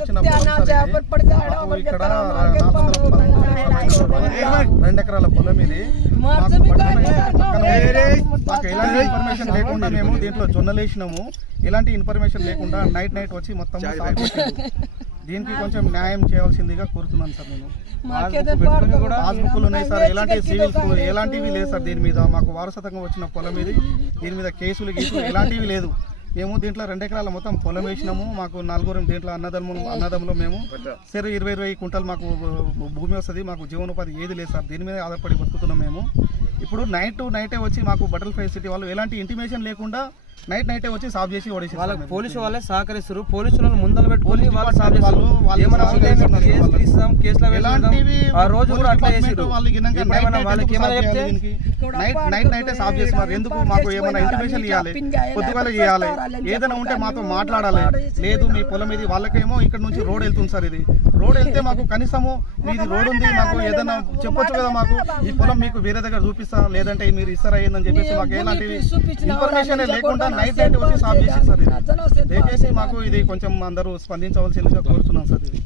వచ్చిన ఇక్కడ 2 ఎకరాల పొలం ఇది. మాకు ఎలాంటి ఇన్ఫర్మేషన్ లేకుండా మేము దీంట్లో జొన్నలు వేసినాము. ఎలాంటి ఇన్ఫర్మేషన్ లేకుండా నైట్ వచ్చి మొత్తం దీనికి కొంచెం న్యాయం చేయాల్సిందిగా కోరుతున్నాను సార్. నేను పాస్బుక్లు ఉన్నాయి సార్, ఎలాంటి సివిల్స్ ఎలాంటివి లేదు సార్. దీని మీద మాకు వారసత్వంగా వచ్చిన పొలం ఇది. దీని మీద కేసులు ఎలాంటివి లేదు. మేము దీంట్లో 2 ఎకరాల మొత్తం పొలం వేసినాము. మాకు 4 దీంట్లో అన్నదమ్ములు మేము సరే 20 కుంటలు మాకు భూమి వస్తుంది. మాకు జీవనోపాధి ఏది లేదు సార్. దీని మీద ఆధారపడి బతుకుతున్నాం మేము. ఇప్పుడు నైటే వచ్చి మాకు బటర్ఫ్లై సిటీ వాళ్ళు ఎలాంటి ఇంటిమేషన్ లేకుండా నైటే వచ్చి సాఫ్ చేసి ఓడేసి వాళ్ళకి పోలీసు వాళ్ళే సహకరిస్తారు. పోలీసులను ముందర పెట్టుకొని వాళ్ళు సాఫ్ చేస్తారు. నైటే సాఫ్ చేస్తున్నారు. ఎందుకు మాకు ఏమైనా ఇంటిమేషన్ ఇవ్వాలి, పొద్దుగాల చేయాలి, ఏదైనా ఉంటే మాతో మాట్లాడాలి. లేదు మీ పొలం ఇది, వాళ్ళకేమో ఇక్కడ నుంచి రోడ్ వెళ్తుంది సార్. ఇది రోడ్ వెళ్తే మాకు కనీసము మీది రోడ్ ఉంది, మాకు ఏదైనా చెప్పొచ్చు కదా. మాకు ఈ పొలం మీకు వేరే దగ్గర చూపిస్తా, లేదంటే మీరు ఇస్తారా ఏందని చెప్పేసి మాకు ఎలాంటివి ఇన్ఫర్మేషన్ లేకుండా నైట్ వచ్చి సాఫ్ చేసి సార్. ఇది దయచేసి మాకు ఇది కొంచెం అందరూ స్పందించవలసిందిగా కోరుతున్నాం సార్. ఇది